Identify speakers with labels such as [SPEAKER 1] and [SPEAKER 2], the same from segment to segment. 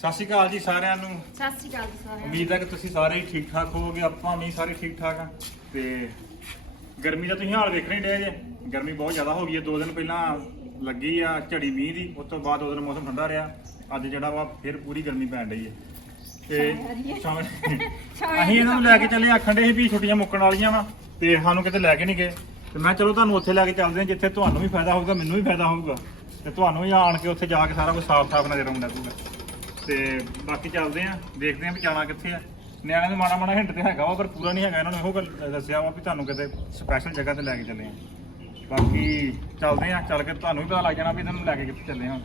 [SPEAKER 1] ਸਤਿ ਸ਼੍ਰੀ ਅਕਾਲ ਜੀ ਸਾਰਿਆਂ ਨੂੰ।
[SPEAKER 2] ਸਤਿ ਸ਼੍ਰੀ ਅਕਾਲ ਜੀ ਸਾਰਿਆਂ ਨੂੰ।
[SPEAKER 1] ਉਮੀਦ ਹੈ ਕਿ ਤੁਸੀਂ ਸਾਰੇ ਹੀ ਠੀਕ ਠਾਕ ਹੋਵੋਗੇ ਆਪਾਂ ਵੀ ਸਾਰੇ ਠੀਕ ਠਾਕ ਆ ਤੇ ਗਰਮੀ ਦਾ ਤੁਸੀਂ ਹਾਲ ਵੇਖਣੇ ਡੇ ਜੇ। ਗਰਮੀ ਬਹੁਤ ਜ਼ਿਆਦਾ ਹੋ ਗਈ ਹੈ। ਦੋ ਦਿਨ ਪਹਿਲਾਂ ਲੱਗੀ ਆ ਝੜੀ ਮੀਂਹ ਦੀ ਉਸ ਤੋਂ ਬਾਅਦ ਦੋ ਦਿਨ ਮੌਸਮ ਠੰਡਾ ਰਿਹਾ। ਅੱਜ ਜਿਹੜਾ ਵਾ ਫਿਰ ਪੂਰੀ ਗਰਮੀ ਪੈਣ ਰਹੀ ਹੈ। ਤੇ ਸ਼ਾਮ- ਅਸੀਂ ਇਹਨਾਂ ਨੂੰ ਲੈ ਕੇ ਚੱਲੇ ਆਖਣ ਦੇ ਸੀ ਵੀ ਛੁੱਟੀਆਂ ਮੁੱਕਣ ਵਾਲੀਆਂ ਵਾ ਤੇ ਸਾਨੂੰ ਕਿਤੇ ਲੈ ਕੇ ਨਹੀਂ ਗਏ। ਤੇ ਮੈਂ ਚਲੋ ਤੁਹਾਨੂੰ ਉੱਥੇ ਲੈ ਕੇ ਚੱਲਦੇ ਹਾਂ ਜਿੱਥੇ ਤੁਹਾਨੂੰ ਵੀ ਫਾਇਦਾ ਹੋਊਗਾ ਮੈਨੂੰ ਵੀ ਫਾਇਦਾ ਹੋਊਗਾ। ਤੇ ਤੁਹਾਨੂੰ ਵੀ ਆਣ ਕੇ ਉੱਥੇ ਜਾ ਕੇ ਸਾਰਾ ਕੁਝ ਸਾਫ਼-ਸਾਫ਼ ਨਜ਼ਰ ਆਉਂਦਾ ਪੂਰਾ ਤੇ ਬਾਕੀ ਚੱਲਦੇ ਆਂ ਦੇਖਦੇ ਆਂ ਵੀ ਜਾਣਾ ਕਿੱਥੇ ਆ। ਨਿਆਣਿਆਂ ਦੇ ਮਾੜਾ ਮਾੜਾ ਹਿੰਟ ਤੇ ਹੈਗਾ ਵਾ ਪਰ ਪੂਰਾ ਨਹੀਂ ਹੈਗਾ ਇਹਨਾਂ ਨੇ ਇਹੋ ਗੱਲ ਦੱਸਿਆ ਵਾ ਵੀ ਤੁਹਾਨੂੰ ਕਿਤੇ ਸਪੈਸ਼ਲ ਜਗ੍ਹਾ ਤੇ ਲੈ ਕੇ ਚੱਲੇ ਆਂ। ਬਾਕੀ ਚੱਲਦੇ ਆਂ ਚੱਲ ਕੇ ਤੁਹਾਨੂੰ ਵੀ ਪਤਾ ਲੱਗ ਜਾਣਾ ਵੀ ਇਹਨਾਂ ਨੂੰ ਲੈ ਕੇ ਕਿੱਥੇ ਚੱਲੇ ਹਾਂ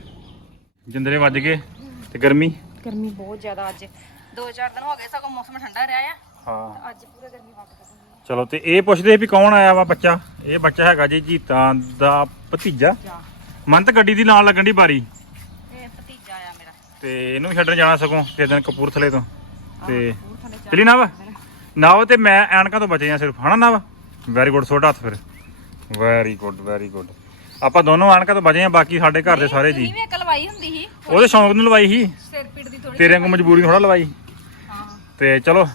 [SPEAKER 1] ਜਿੰਦਰੇ ਵੱਜ ਗਏ ਤੇ ਗਰਮੀ?
[SPEAKER 2] ਗਰਮੀ ਬਹੁਤ ਜ਼ਿਆਦਾ ਅੱਜ। 2-4 ਦਿਨ ਹੋ ਗਏ ਸਗੋਂ ਮੌਸਮ ਠੰਡਾ ਰਿਹਾ ਆ।
[SPEAKER 1] ਹਾਂ।
[SPEAKER 2] ਅੱਜ ਪੂਰਾ ਗਰਮੀ ਵੱਧ ਗਈ
[SPEAKER 1] ਚਲੋ ਤੇ ਇਹ ਪੁੱਛਦੇ ਵੀ ਕੌਣ ਆਇਆ ਵਾ ਬੱਚਾ? ਇਹ ਬੱਚਾ ਹੈਗਾ ਜੀ ਜੀਤਾਂ ਦਾ ਭਤੀਜਾ।
[SPEAKER 2] ਜਾ
[SPEAKER 1] ਮਨ ਤਾਂ ਗੱਡੀ ਦੀ ਨਾਲ ਲੱਗਣ ਦੀ ਬਾਰੀ
[SPEAKER 2] ਆ
[SPEAKER 1] ਤੇ ਇਹਨੂੰ ਵੀ ਛੱਡਣ ਜਾਣਾ ਸਗੋਂ ਕਿਸੇ ਦਿਨ ਕਪੂਰਥਲੇ ਤੋਂ। ਤੇ
[SPEAKER 2] ਚੱਲ
[SPEAKER 1] ਚਲੀ ਨਾ ਵਾ ਨਵ ਤੇ ਮੈਂ ਐਨਕਾਂ ਤੋਂ ਬਚੇ ਆ ਸਿਰਫ ਹਨਾ ਨਵ? ਵੈਰੀ ਗੁੱਡ ਛੋਟਾ ਹੱਥ ਫਿਰ। ਵੈਰੀ ਗੁੱਡ ਵੈਰੀ ਗੁੱਡ ਆਪਾਂ ਦੋਨੋਂ ਐਨਕਾਂ ਤੋਂ ਬਚੇ ਆ ਬਾਕੀ ਸਾਡੇ ਘਰ ਦੇ ਸਾਰੇ ਜੀ।
[SPEAKER 2] ਵੀ ਇੱਕ ਲਵਾਈ ਹੁੰਦੀ ਸੀ।
[SPEAKER 1] ਉਹਦੇ ਸ਼ੌਂਕ ਨੂੰ ਲਵਾਈ ਸੀ।
[SPEAKER 2] ਸਿਰ ਪੀੜ ਦੀ ਥੋੜੀ
[SPEAKER 1] ਤੇਰੇ ਵਾਂਗੂ ਮਜਬੂਰੀ ਥੋੜਾ ਲਵਾਈ ਤੇ ਚਲੋ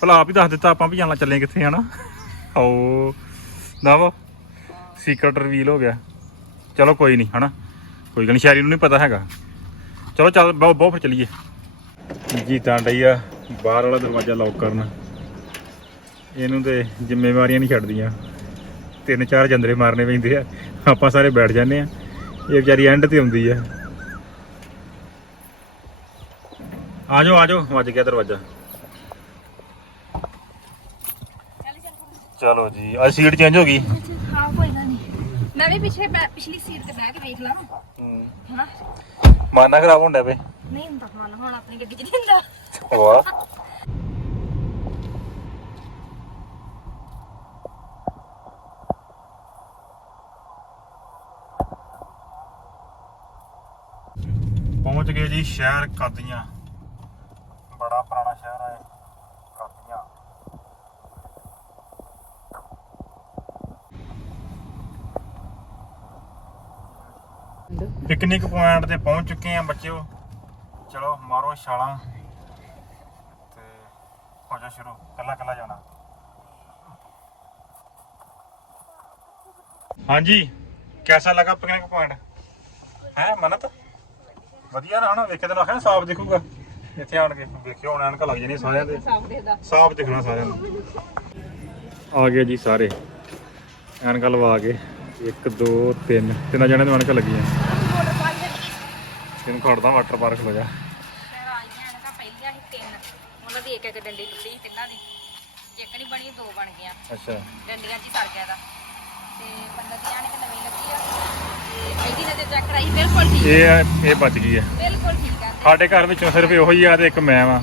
[SPEAKER 1] ਭਲਾ ਆਪ ਹੀ ਦੱਸ ਦਿੱਤਾ ਆਪਾਂ ਵੀ ਜਾਣਾ ਚੱਲੇ ਕਿੱਥੇ ਹਨਾ? ਓ ਨਵ ਸੀਕਰਟ ਰਿਵੀਲ ਹੋ ਗਿਆ। ਚਲੋ ਕੋਈ ਨਹੀਂ ਹਨਾ? ਕੋਈ ਗੱਲ ਨਹੀਂ ਸ਼ਾਇਰੀ ਨੂੰ ਨਹੀਂ ਪਤਾ ਹੈਗਾ। ਚਲੋ ਚੱਲ ਬਹੁਤ ਬਹੁਤ ਫਿਰ ਚੱਲੀਏ। ਜੀ ਤਾਂ ਡਈ ਆ ਬਾਹਰ ਵਾਲਾ ਦਰਵਾਜ਼ਾ ਲੌਕ ਕਰਨ। ਇਹਨੂੰ ਤੇ ਜ਼ਿੰਮੇਵਾਰੀਆਂ ਨਹੀਂ ਛੱਡਦੀਆਂ। ਤਿੰਨ ਚਾਰ ਜੰਦਰੇ ਮਾਰਨੇ ਪੈਂਦੇ ਆ। ਆਪਾਂ ਸਾਰੇ ਬੈਠ ਜਾਂਦੇ ਆ। ਇਹ ਵਿਚਾਰੀ ਐਂਡ ਤੇ ਆਉਂਦੀ ਆ। ਆਜੋ ਆਜੋ ਵੱਜ ਗਿਆ ਦਰਵਾਜ਼ਾ।
[SPEAKER 2] ਚੱਲ
[SPEAKER 1] ਜੀ ਅੱਜ ਸੀਟ ਚੇਂਜ ਹੋ ਗਈ।
[SPEAKER 2] ਹਾਂ ਕੋਈ ਨਹੀਂ ਮੈਂ ਵੀ ਪਿਛਲੇ ਬੈ- ਪਿਛਲੀ ਸੀਟ ਤੇ ਬਹਿ ਕੇ ਵੇਖ ਲਾਂ ਹਨਾ?
[SPEAKER 1] ਮਾਨਾ ਖਰਾਬ ਹੁੰਦਾ ਪਏ
[SPEAKER 2] ਨਹੀਂ ਹੁੰਦਾ ਮਨ ਹੁਣ ਆਪਣੀ ਗੱਡੀ 'ਚ ਨਹੀਂ ਹੁੰਦਾ।
[SPEAKER 1] ਵਾਹ। ਪਹੁੰਚ ਗਏ ਜੀ ਸ਼ਹਿਰ ਕਾਦੀਆਂ ਬੜਾ ਪੁਰਾਣਾ ਸ਼ਹਿਰ ਹੈ ਕਾਦੀਆਂ ਪਿਕਨਿਕ ਪੁਆਇੰਟ ਤੇ ਪਹੁੰਚ ਚੁੱਕੇ ਆ ਬੱਚਿਓ। ਚਲੋ ਮਾਰੋ ਛਾਲਾਂ। ਤੇ ਹੋ ਜਾ ਸ਼ੁਰੂ। ਕੱਲਾ ਕੱਲਾ ਜਾਣਾ। ਹਾਂਜੀ ਕਿਹਦਾ ਲੱਗਾ ਪਿਕਨਿਕ ਪੁਆਇੰਟ? ਹੈ ਮਨਤ? ਵਧੀਆ ਨਾ ਹਨਾ? ਵੇਖੇ ਤੇ ਨਾ ਸਾਫ਼ ਦਿਖੂਗਾ। ਇੱਥੇ ਆਣ ਕੇ ਵੇਖਿਓ ਹੁਣ ਐਨਕਾਂ ਲੱਗ ਜਾਣੀ ਸਾਰਿਆਂ ਦੇ।
[SPEAKER 2] ਸਾਫ਼ ਦੇਖਦਾ।
[SPEAKER 1] ਸਾਫ਼ ਦਿਖਣਾ ਸਾਰਿਆਂ ਨੂੰ। ਆ ਗਏ ਜੀ ਸਾਰੇ। ਐਨਕਾਂ ਲਵਾ ਕੇ। 1 2 3 ਤਿੰਨਾਂ ਜਣਿਆਂ ਨੂੰ ਐਨਕਾਂ ਲੱਗੀਆਂ
[SPEAKER 2] ਮੋਟਰ
[SPEAKER 1] ਖੜਦਾ ਵਾਟਰ ਪਾਰਕ ਹੋ ਜਾ
[SPEAKER 2] ਤਿੰਨ ਉਹਨਾਂ ਦੀ ਇੱਕ ਇੱਕ ਡੰਡੀ ਟੁੱਟੀ ਸੀ ਤਿੰਨਾਂ ਦੀ ਇੱਕ ਨਹੀਂ ਬਣੀ ਦੋ ਬਣ ਗਈਆਂ
[SPEAKER 1] ਅੱਛਾ।
[SPEAKER 2] ਡੰਡੀਆਂ 'ਚ ਹੀ ਸਰ ਗਿਆ ਦਾ ਤੇ ਬੰਦਾ ਦੀ ਆਣ ਕੇ ਨਵੀਂ ਲੱਗੀ ਆ ਤੇ ਇਹਦੀ ਨਜ਼ਰ ਚੈੱਕ ਕਰਾਈ ਬਿਲਕੁਲ ਠੀਕ
[SPEAKER 1] ਇਹ ਇਹ ਬਚ ਗਈ ਹੈ
[SPEAKER 2] ਬਿਲਕੁਲ ਠੀਕ ਆ।
[SPEAKER 1] ਸਾਡੇ ਘਰ ਵਿੱਚੋਂ ਸਿਰਫ ਇਹੋ ਹੀ ਆ ਤੇ ਇੱਕ ਮੈਂ ਵਾਂ।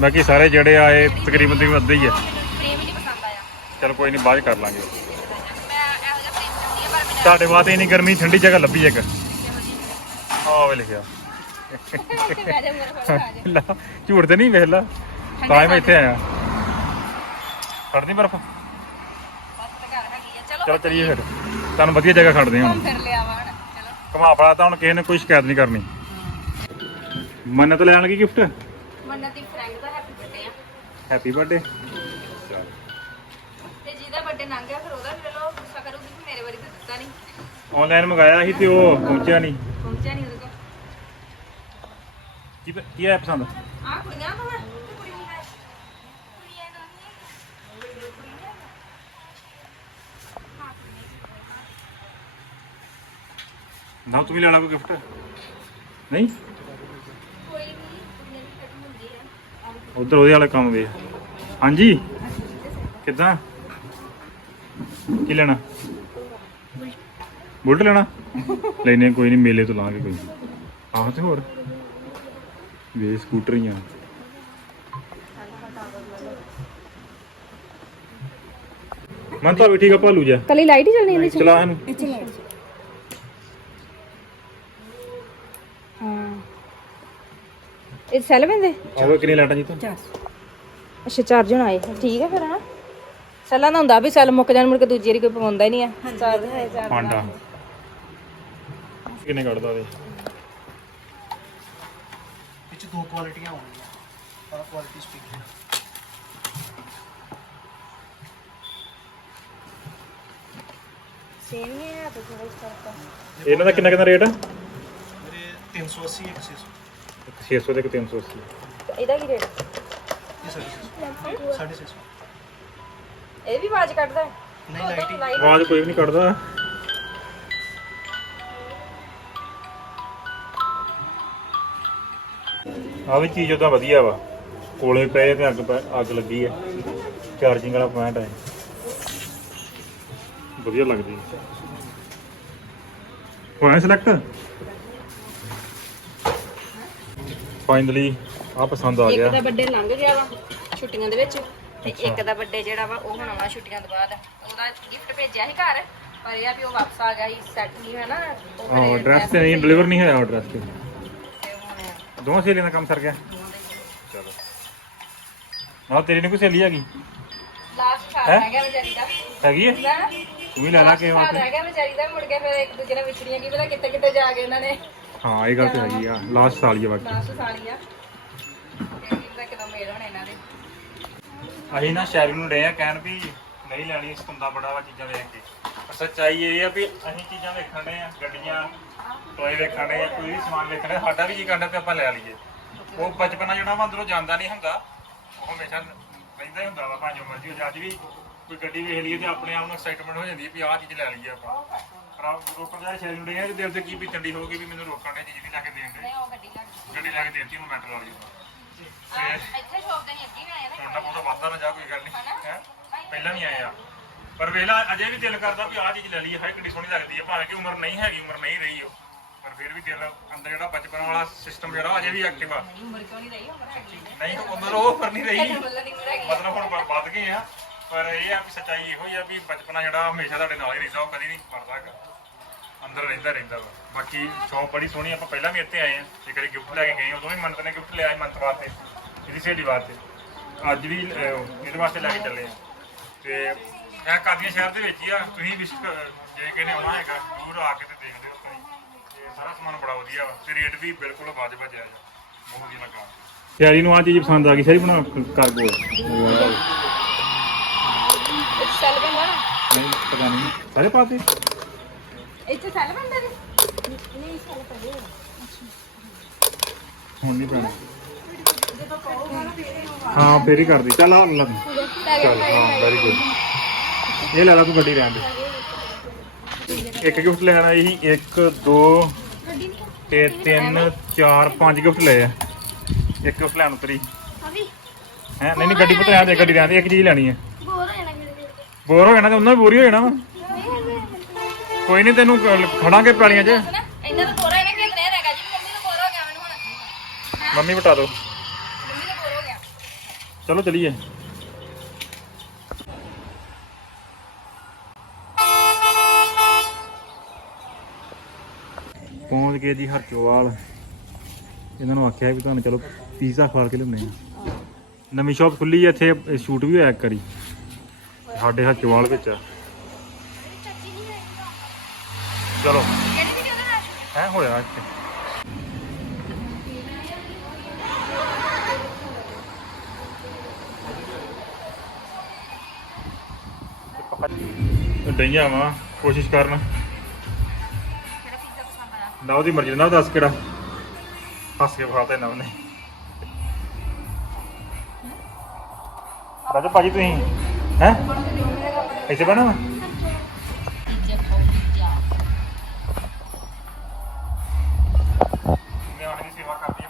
[SPEAKER 1] ਬਾਕੀ ਸਾਰੇ ਜਿਹੜੇ ਆ ਤਕਰੀਬਨ ਤਕਰੀਬਨ ਅੱਧੇ ਹੀ ਆ।
[SPEAKER 2] ਮੈਨੂੰ ਹੀ ਨਹੀਂ ਪਸੰਦ ਆਇਆ
[SPEAKER 1] ਚਲ ਕੋਈ ਨਹੀਂ ਬਾਅਦ 'ਚ ਕਰ ਲਾਂਗੇ
[SPEAKER 2] ਮੈਂ ਇਹੋ ਜਿਹਾ ਫਰੇਮ ਚਾਹੁੰਦੀ ਆ ਪਰ ਮੈਨੂੰ
[SPEAKER 1] ਤੁਹਾਡੇ ਵਾਸਤੇ ਇੰਨੀ ਗਰਮੀ ਠੰਡੀ ਜਗ੍ਹਾ ਲੱਭੀ ਇੱਕ। ਆਹ ਵੇ ਲਿਖਿਆ। ਲਾ, ਝੂਠ ਤੇ ਨਹੀਂ ਵੇਖ ਲਾ। ਤਾਂ ਹੀ ਮੈਂ ਇੱਥੇ ਆਇਆ। ਖੜਦੀ ਬਰਫ।
[SPEAKER 2] ਚਲੋ
[SPEAKER 1] ਚਲੋ ਚਲੀਏ ਫਿਰ। ਤੁਹਾਨੂੰ ਵਧੀਆ ਜਗ੍ਹਾ ਖੜਦੇ ਹਾਂ
[SPEAKER 2] ਫਿਰ ਲਿਆ ਹੁਣ। ਚਲੋ।
[SPEAKER 1] ਘੁਮਾ ਫੜਾ ਤਾਂ ਹੁਣ ਕਿਸੇ ਨੇ ਕੋਈ ਸ਼ਿਕਾਇਤ ਨਹੀਂ ਕਰਨੀ। ਮੰਨਤ ਲੈਣ ਲੱਗੀ ਗਿਫਟ?
[SPEAKER 2] ਮੰਨਤ ਦੀ ਫਰੈਂਡ ਦਾ ਹੈਪੀ ਬਰਥਡੇ ਆ।
[SPEAKER 1] ਹੈਪੀ ਬਰਥਡੇ
[SPEAKER 2] ਤੇ ਜਿਹਦਾ ਬਰਥਡੇ ਲੰਘ ਗਿਆ ਫਿਰ ਉਹਦਾ ਵੀ ਲੋ ਗੁੱਸਾ ਕਰੂਗੀ ਕਿ ਮੇਰੇ ਵਾਰੀ ਤਾਂ ਦਿੱਤਾ ਨਹੀਂ
[SPEAKER 1] ਆਨਲਾਈਨ ਮੰਗਾਇਆ ਸੀ ਤੇ ਉਹ ਪਹੁੰਚਿਆ ਨਹੀਂ
[SPEAKER 2] ਪਹੁੰਚਿਆ ਨਹੀਂ ਉਹਦੇ ਕੋਲ।
[SPEAKER 1] ਕੀ ਕੀ ਆਇਆ ਪਸੰਦ?
[SPEAKER 2] ਆ ਕੁੜੀਆਂ ਤੋਂ ਹੈ ਤੇ ਕੁੜੀ ਨਹੀਂ ਹੈ ਕੁੜੀਆਂ ਦਾ ਨਹੀਂ
[SPEAKER 1] ਨਾ ਤੂੰ ਵੀ ਲੈਣਾ ਕੋਈ ਗਿਫਟ ਨਹੀਂ?
[SPEAKER 2] ਕੋਈ ਨਹੀਂ ਕੁੜੀਆਂ ਦੀ ਕਟਿੰਗ ਹੁੰਦੀ ਹੈ
[SPEAKER 1] ਉਧਰ ਉਹਦੇ ਵਾਲੇ ਕੰਮ ਵੇ ਹਾਂਜੀ? ਕਿੱਦਾਂ? ਕੀ ਲੈਣਾ? ਬੁਲਟ ਲੈਣਾ? ਲੈਨੇ ਕੋਈ ਨਹੀਂ ਮੇਲੇ ਤੋਂ ਲਾਂਗੇ ਕੋਈ ਆਹ ਤੇ ਹੋਰ। ਵੇ ਸਕੂਟਰ ਹੀ ਆ। ਮਨ ਤਾਂ ਵੀ ਠੀਕ ਆ ਭਾਲੂ ਜਾ।
[SPEAKER 2] ਕਲੀ ਲਾਈਟ ਹੀ ਚੱਲਣੀ ਇਹਦੇ
[SPEAKER 1] ਚਲਾ ਇਹਨੂੰ।
[SPEAKER 2] ਇੱਥੇ ਲੈ ਹਾਂ। ਇਹ ਸੈਲ ਬੰਦੇ
[SPEAKER 1] ਆਵੇ ਕਿੰਨੀ ਲਾਈਟਾਂ ਜੀ ਤੋਂ
[SPEAKER 2] ਅੱਛਾ ਚਾਰਜ ਹੁਣ ਆਏ। ਠੀਕ ਹੈ ਫਿਰ ਹਾਂ। ਸੈਲਾਂ ਦਾ ਹੁੰਦਾ ਵੀ ਸੈਲ ਮੁੱਕ ਜਾਣ ਮੁੜ ਕੇ ਦੂਜੀ ਵਾਰੀ ਕੋਈ ਪਵਾਉਂਦਾ ਹੀ ਨਹੀਂ ਆ। ਚਾਰਜ ਹੈ ਚਾਰਜ
[SPEAKER 3] ਚ ਦੋ ਕੁਆਲਿਟੀਆਂ ਹੋਣਗੀਆਂ। ਆਹ ਕੁਆਲਿਟੀ ਸਪੀਕਰ
[SPEAKER 2] ਸੇਮ ਹੀ ਹੈ ਤਾਂ ਥੋੜਾ ਇਸ ਤਰ੍ਹਾਂ
[SPEAKER 1] ਇਹਨਾਂ ਦਾ ਕਿੰਨਾ ਕਿੰਨਾ ਰੇਟ ਆ?
[SPEAKER 3] ਮੇਰੇ 380 ਇੱਕ 600
[SPEAKER 1] 600 ਦੇ 380
[SPEAKER 2] ਇਹਦਾ ਕੀ ਰੇਟ?
[SPEAKER 3] ਇਹ 650 650
[SPEAKER 2] ਇਹ ਵੀ ਆਵਾਜ਼ ਕੱਢਦਾ ਹੈ?
[SPEAKER 3] ਨਹੀਂ ਲਾਈਟ ਹੀ
[SPEAKER 1] ਆਵਾਜ਼ ਕੋਈ ਵੀ ਨਹੀਂ ਕੱਢਦਾ। ਆ ਵੀ ਚੀਜ਼ ਉਹਦਾ ਵਧੀਆ ਵਾ। ਕੋਲੇ ਪਏ ਤੇ ਅੱਗ ਪੈ- ਅੱਗ ਲੱਗੀ ਹੈ ਚਾਰਜਿੰਗ ਵਾਲਾ ਪੁਆਇੰਟ ਹੈ ਵਧੀਆ ਲੱਗਦੀ। ਹੋਇਆ ਸਿਲੈਕਟ ਫਾਈਨਲੀ ਆ ਪਸੰਦ ਆ
[SPEAKER 2] ਇੱਕ
[SPEAKER 1] ਗਿਆ।
[SPEAKER 2] ਦਾ ਬਰਥਡੇ ਲੰਘ ਗਿਆ ਵਾ ਛੁੱਟੀਆਂ ਦੇ ਵਿੱਚ ਤੇ ਇੱਕ ਦਾ ਬਰਥਡੇ ਜਿਹੜਾ ਵਾ ਉਹ ਹੋਣਾ ਵਾ ਛੁੱਟੀਆਂ ਤੋਂ ਬਾਅਦ। ਉਹਦਾ ਗਿਫਟ ਭੇਜਿਆ ਸੀ ਘਰ ਪਰ ਇਹ ਆ ਵੀ ਉਹ ਵਾਪਸ ਆ ਗਿਆ ਸੀ ਸੈੱਟ ਨਹੀਂ ਹੋਇਆ ਨਾ। ਉਹ ਫਿਰ
[SPEAKER 1] ਹਾਂ ਐਡਰੈਸ ਤੇ ਨਹੀਂ ਡਿਲੀਵਰ ਨਹੀਂ ਹੋਇਆ ਐਡਰੈਸ ਤੇ
[SPEAKER 2] ਤੇ। ਹੁਣ
[SPEAKER 1] ਦੋਵਾਂ ਸਹੇਲੀਆਂ ਦਾ ਕੰਮ ਸਰ ਗਿਆ। ਚਲੋ। ਨਾ ਤੇਰੀ ਨੇ ਕੋਈ ਸਹੇਲੀ ਹੈਗੀ।
[SPEAKER 2] ਲਾਸਟ
[SPEAKER 1] ਹੈਂ?
[SPEAKER 2] ਰਹਿ ਗਿਆ ਵਿਚਾਰੀ ਦਾ।
[SPEAKER 1] ਹੈਗੀ ਹੈ
[SPEAKER 2] ਨਾ
[SPEAKER 1] ਤੂੰ ਵੀ ਲੈ ਲਾ ਕੇ
[SPEAKER 2] ਰਹਿ ਗਿਆ ਵਿਚਾਰੀ ਦਾ ਮੁੜ ਕੇ ਫਿਰ ਇੱਕ ਦੂਜੇ ਨਾਲ ਵਿਛੜੀਆਂ ਕੀ ਪਤਾ ਕਿੱਥੇ ਕਿੱਥੇ ਜਾ ਕੇ ਇਹਨਾਂ ਨੇ।
[SPEAKER 1] ਹਾਂ ਇਹ ਗੱਲ ਤੇ ਹੈਗੀ ਆ। ਲਾਸਟ ਸਾਲ ਹੀ ਆ ਬਾਕੀ।
[SPEAKER 2] ਲਾਸਟ ਸਾਲ ਹੀ ਆ। ਤੇ ਕਿੰਨਾ ਕਿਦੋਂ ਮੇਲ ਹੋਣਾ ਇਹਨਾਂ ਦੇ।
[SPEAKER 1] ਅਸੀਂ ਨਾ ਸ਼ੈਰੀ ਨੂੰ ਰਹੇ ਆ ਕਹਿਣ ਵੀ ਨਹੀਂ ਲੈਣੀ ਸਤੰਦਾ ਬੜਾ ਵਾ ਚੀਜ਼ਾਂ ਵੇਖ ਕੇ। ਸੱਚਾਈ ਇਹ ਆ ਵੀ ਅਸੀਂ ਚੀਜ਼ਾਂ ਵੇਖਣ ਦੇ ਆ ਗੱਡੀਆਂ ਟੋਏ ਵੇਖਣ ਦੇ ਆ ਕੋਈ ਵੀ ਸਮਾਨ ਵੇਖਣ ਦੇ ਸਾਡਾ ਵੀ ਜੀ ਕਰਦਾ ਤੇ ਆਪਾਂ ਲੈ ਲਈਏ। ਉਹ ਬਚਪਨਾ ਜਿਹੜਾ ਵਾ ਅੰਦਰੋਂ ਜਾਂਦਾ ਨਹੀਂ ਹੁੰਦਾ ਉਹ ਹਮੇਸ਼ਾ ਰਹਿੰਦਾ ਹੀ ਹੁੰਦਾ ਵਾ ਭਾਵੇਂ ਜੋ ਮਰਜ਼ੀ ਹੋ। ਅੱਜ ਵੀ ਕੋਈ ਗੱਡੀ ਵੇਖ ਲਈਏ ਤੇ ਆਪਣੇ ਆਪ ਨੂੰ ਐਕਸਾਈਟਮੈਂਟ ਹੋ ਜਾਂਦੀ ਹੈ ਵੀ ਆਹ ਚੀਜ਼ ਲੈ ਲਈਏ ਆਪਾਂ। ਪਰ ਆਹ ਰੋਕਣ ਦਾ ਨੂੰ ਰਹੇ ਆ ਦਿਲ ਤੇ ਕੀ ਬੀਤਣ ਦੀ ਹੋਊਗੀ ਵੀ ਮੈਨੂੰ ਰੋਕਣ ਦੇ ਚੀਜ਼ ਵੀ ਲੈ ਕੇ ਦੇਣ ਦੇ
[SPEAKER 2] ਗੱਡੀ
[SPEAKER 1] ਲੈ ਕੇ ਦੇਤੀ ਨੂੰ ਮੈਟਰ ਵਾਲੀ
[SPEAKER 2] ਇੱਥੇ ਸ਼ੋਪ ਦੇ ਅੱਗੇ ਵੀ ਆਏ ਨਾ।
[SPEAKER 1] ਤੁਹਾਡਾ ਵਾਧਾ ਨਾ ਜਾ ਕੋਈ ਗੱਲ ਨਹੀਂ ਹੈ? ਪਹਿਲਾਂ ਨਹੀਂ ਆਏ ਆ। ਪਰ ਵੇਲਾ ਅਜੇ ਵੀ ਦਿਲ ਕਰਦਾ ਵੀ ਆਹ ਚੀਜ਼ ਲੈ ਲਈਏ ਹਾਏ ਕਿੰਨੀ ਸੋਹਣੀ ਲੱਗਦੀ ਹੈ ਭਾਵੇਂ ਕਿ ਉਮਰ ਨਹੀਂ ਹੈਗੀ ਉਮਰ ਨਹੀਂ ਰਹੀ ਉਹ। ਪਰ ਫਿਰ ਵੀ ਦਿਲ ਅੰਦਰ ਜਿਹੜਾ ਬਚਪਨ ਵਾਲਾ ਸਿਸਟਮ ਜਿਹੜਾ ਅਜੇ ਵੀ ਐਕਟਿਵ ਆ।
[SPEAKER 2] ਉਮਰ ਕਿਉਂ ਨਹੀਂ ਰਹੀ? ਉਮਰ ਹੈਗੀ
[SPEAKER 1] ਨਹੀਂ। ਉਮਰ ਉਹ ਉਮਰ ਨਹੀਂ ਰਹੀ। ਮਤਲਬ ਹੁਣ ਵੱਧ ਗਏ ਆ। ਪਰ ਇਹ ਆ ਵੀ ਸੱਚਾਈ ਇਹੋ ਹੀ ਆ ਵੀ ਬਚਪਨਾ ਜਿਹੜਾ ਹਮੇਸ਼ਾ ਤੁਹਾਡੇ ਨਾਲ ਹੀ ਰਹਿੰਦਾ ਉਹ ਕਦੀ ਨਹੀਂ ਮਰਦਾ ਹੈਗਾ। ਅੰਦਰ ਰਹਿੰਦਾ ਰਹਿੰਦਾ ਵਾ। ਬਾਕੀ ਸ਼ੌਪ ਬੜੀ ਸੋਹਣੀ ਆਪਾਂ ਪਹਿਲਾਂ ਵੀ ਇੱਥੇ ਆਏ ਆ। ਇੱਕ ਵਾਰੀ ਗਿਫਟ ਲੈ ਕੇ ਗਏ ਉਦੋਂ ਵੀ ਮੰਨਤ ਨੇ ਗਿਫਟ ਲਿਆ ਸੀ ਮੰਨਤ ਵਾਸਤੇ ਇਹਦੀ ਸਹੇਲੀ ਵਾਸਤੇ। ਅੱਜ ਵੀ ਇਹਦੇ ਵਾਸਤੇ ਲੈ ਕੇ ਚੱਲੇ ਆ। ਤੇ ਮੈਂ ਕਾਦੀਆਂ ਸ਼ਹਿਰ ਦੇ ਵਿੱਚ ਹੀ ਆ ਤੁਸੀਂ ਵੀ ਜੇ ਕਿਸੇ ਨੇ ਆਉਣਾ ਹੈਗਾ ਜ਼ਰੂਰ ਆ ਕੇ ਤੇ ਦੇਖ ਲਿਓ ਤੁਸੀਂ। ਤੇ ਸਾਰਾ ਸਮਾਨ ਬੜਾ ਵਧੀਆ ਵਾ ਤੇ ਰੇਟ ਵੀ ਬਿਲਕੁਲ ਵਾਜਬ ਆ। ਜਾਇਜ਼ ਆ। ਬਹੁਤ ਵਧੀਆ ਲੱਗਾ ਸ਼ਹਿਰੀ ਨੂੰ ਆ ਚੀਜ਼ ਪਸੰਦ ਆ ਗਈ ਸ਼ਹਿਰੀ ਬਣਾ ਕਰ ਬੋਲ
[SPEAKER 2] ਇੱਥੇ ਸੈਲ ਬੰਦਾ ਨਾ?
[SPEAKER 1] ਨਹੀਂ ਪਤਾ ਨਹੀਂ। ਸਾਰੇ ਪਾਤੇ?
[SPEAKER 2] ਇੱਥੇ ਸੈਲ ਬੰਦਾ ਨੇ ਨਹੀਂ ਸੈਲ ਪੜੇ
[SPEAKER 1] ਹੁਣ ਨਹੀਂ ਪੈਣਾ। ਹਾਂ ਫੇਰ ਹੀ ਕਰਦੀ। ਚੱਲ ਆ ਲੈ। ਚੱਲ ਹਾਂ ਵੈਰੀ ਗੁੱਡ ਇਹ ਲੈ ਲਾ ਤੂੰ ਗੱਡੀ ਰਹਿਣ ਦੇ। ਇੱਕ ਗਿਫਟ ਲੈਣਾ ਇੱਕ ਦੋ ਤੇ ਤਿੰਨ ਚਾਰ ਪੰਜ ਗਿਫਟ ਲਏ ਆ। ਇੱਕ ਗਿਫਟ ਲੈਣ ਉਤਰੀ। ਹੈ ਨਹੀਂ ਨਹੀਂ ਗੱਡੀ ਪਤਾ ਰਹਿਣ ਦੇ ਗੱਡੀ ਰਹਿਣ ਦੇ ਇੱਕ ਚੀਜ਼ ਲੈਣੀ ਹੈ ਬੋਰ ਹੋ ਜਾਣਾ ਤੇ ਉਹਨਾਂ ਵੀ ਬੋਰੀ ਹੋ ਜਾਣਾ ਵਾ। ਕੋਈ ਨਹੀਂ ਤੈਨੂੰ ਕ- ਖੜਾਂਗੇ ਪੈਲੀਆਂ 'ਚ।
[SPEAKER 2] ਦਾ ਹੈਗਾ ਜੀ ਮੰਮੀ ਨੂੰ ਕੋਰਾ ਹੋ ਗਿਆ ਮੈਨੂੰ ਹੁਣ।
[SPEAKER 1] ਮੰਮੀ ਬਤਾ ਦਿਓ
[SPEAKER 2] ਮੰਮੀ ਨੂੰ ਕੋਰਾ ਹੋ ਗਿਆ।
[SPEAKER 1] ਚਲੋ ਚਲੀਏ। ਪਹੁੰਚ ਗਏ ਜੀ ਹਰਚੋਵਾਲ। ਇਹਨਾਂ ਨੂੰ ਆਖਿਆ ਵੀ ਤੁਹਾਨੂੰ ਚਲੋ ਪੀਜ਼ਾ ਖਵਾ ਕੇ ਲਿਆਉਂਦੇ ਆ ਨਵੀਂ ਸ਼ਾਪ ਖੁੱਲੀ ਹੈ ਇੱਥੇ ਸ਼ੂਟ ਵੀ ਹੋਇਆ ਕਰੀ ਸਾਡੇ ਹਰਚੋਵਾਲ ਵਿੱਚ ਆ। ਚਲੋ।
[SPEAKER 2] ਕਿਹੜੀ
[SPEAKER 1] ਹੈ, ਹੋਇਆ ਇੱਥੇ। ਡਈਆਂ ਵਾ, ਕੋਸ਼ਿਸ਼ ਕਰਨ। ਨਾ ਉਹਦੀ ਮਰਜ਼ੀ ਨਾਲ ਦੱਸ ਕਿਹੜਾ। ਹੱਸ ਕੇ ਫਾਤੇ ਨਾ। ਉਹਨੇ ਰਾਜਾ ਭਾਜੀ ਤੁਸੀਂ? ਹੈ? ਇੱਥੇ ਬਣਾ ਦੀ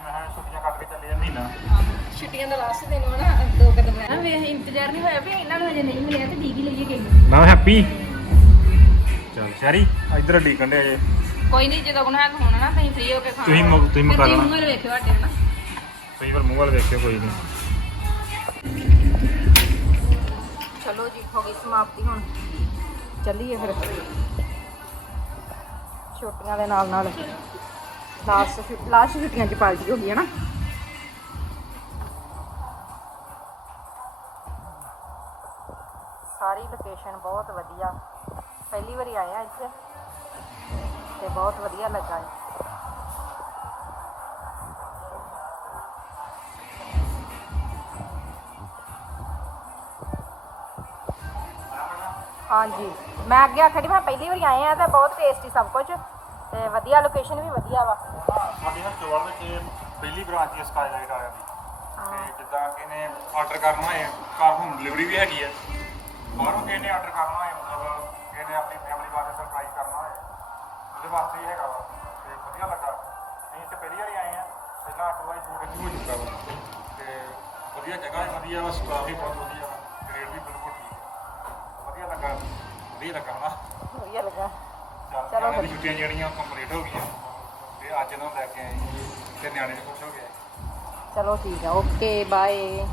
[SPEAKER 1] ਮੈਂ ਛੁੱਟੀਆਂ ਕੱਟ ਕੇ ਚੱਲੇ ਜਾਂਦੀ ਨਾ
[SPEAKER 2] ਛੁੱਟੀਆਂ ਦਾ ਲਾਸਟ ਦਿਨ ਹੋਣਾ ਦੋ ਕਦਮ ਰਹਿਣਾ। ਵੇ ਇੰਤਜ਼ਾਰ ਨਹੀਂ ਹੋਇਆ ਵੀ ਇਹਨਾਂ ਨੂੰ ਹਜੇ ਨਹੀਂ ਮਿਲਿਆ ਤੇ ਡੀਗੀ ਲਈਏ ਗਈ
[SPEAKER 1] ਨਾ ਹੈਪੀ ਚਲ ਸ਼ੈਰੀ ਇੱਧਰ ਡੀ ਕੰਡੇ ਜੇ।
[SPEAKER 2] ਕੋਈ ਨਹੀਂ ਜਦੋਂ ਗੁਨਾਹ ਹੋਣਾ ਨਾ ਤੁਸੀਂ ਫ੍ਰੀ ਹੋ ਕੇ ਖਾਣਾ।
[SPEAKER 1] ਤੁਸੀਂ ਮੁ- ਤੁਸੀਂ ਮੁਕਾ ਲੈਣਾ।
[SPEAKER 2] ਮੂੰਹ ਵੱਲ ਵੇਖਿਓ ਸਾਡੇ ਹਨਾ।
[SPEAKER 1] ਤੁਸੀਂ ਫਿਰ ਮੂੰਹ ਵੱਲ ਵੇਖਿਓ ਕੋਈ ਨਹੀਂ।
[SPEAKER 2] ਚਲੋ ਜੀ ਹੋ ਗਈ ਸਮਾਪਤੀ ਹੁਣ। ਚੱਲੀਏ ਫਿਰ। ਛੁੱਟੀਆਂ ਦੇ ਨਾਲ ਨਾਲ। ਲਾਸਟ ਲਾਸਟ ਛੁੱਟੀਆਂ 'ਚ ਪਾਰਟੀ ਹੋ ਗਈ ਹੈ ਨਾ ਸਾਰੀ ਲੋਕੇਸ਼ਨ ਬਹੁਤ ਵਧੀਆ। ਪਹਿਲੀ ਵਾਰੀ ਆਏ ਆ ਇੱਥੇ। ਤੇ ਬਹੁਤ ਵਧੀਆ ਲੱਗਾ ਹਾਂਜੀ ਮੈਂ ਅੱਗੇ ਆਖੜੀ ਮੈਂ ਪਹਿਲੀ ਵਾਰੀ ਆਏ ਆ ਤਾਂ ਬਹੁਤ ਟੇਸਟੀ ਸਭ ਕੁਝ ਤੇ ਵਧੀਆ ਲੋਕੇਸ਼ਨ ਵੀ ਵਧੀਆ ਵਾ
[SPEAKER 1] ਸਾਡੇ ਨਾਲ ਚੋਲ ਵਿੱਚ ਪਹਿਲੀ ਬ੍ਰਾਂਚ ਇਸ ਸਕਾਈਲਾਈਟ ਆਇਆ ਦੀ ਤੇ ਜਿੱਦਾਂ ਕਿ ਨੇ ਆਰਡਰ ਕਰਨਾ ਹੈ ਘਰ ਹੋਮ ਡਿਲੀਵਰੀ ਵੀ ਹੈਗੀ ਹੈ ਬਾਹਰੋਂ ਕਿਹਨੇ ਆਰਡਰ ਕਰਨਾ ਉਹਦੇ ਵਾਸਤੇ ਹੀ ਹੈਗਾ ਵਾ। ਤੇ ਵਧੀਆ ਲੱਗਾ। ਅਸੀਂ ਇੱਥੇ ਪਹਿਲੀ ਵਾਰੀ ਆਏ ਆ। ਪਹਿਲਾਂ ਇੱਕ ਵਾਰੀ ਸ਼ੂਟ ਇੱਥੇ ਹੋ ਚੁੱਕਾ ਵਾ। ਤੇ ਵਧੀਆ ਜਗ੍ਹਾ ਹੈ ਵਧੀਆ ਵਾ ਸਟਾਫ ਵੀ ਬਹੁਤ ਵਧੀਆ ਵਾ। ਰੇਟ ਵੀ ਬਿਲਕੁਲ ਠੀਕ ਹੈ ਵਧੀਆ ਲੱਗਾ। ਵਧੀਆ ਲੱਗਾ ਨਾ
[SPEAKER 2] ਵਧੀਆ ਲੱਗਾ।
[SPEAKER 1] ਚੱਲ ਦੀ ਛੁੱਟੀਆਂ ਜਿਹੜੀਆਂ ਕੰਪਲੀਟ ਹੋ ਗਈਆਂ। ਤੇ ਅੱਜ ਨੂੰ ਲੈ ਕੇ ਆਏ ਤੇ ਨਿਆਣੇ ਵੀ ਖੁਸ਼ ਹੋ ਗਏ।
[SPEAKER 2] ਚਲੋ ਠੀਕ ਆ। Okay bye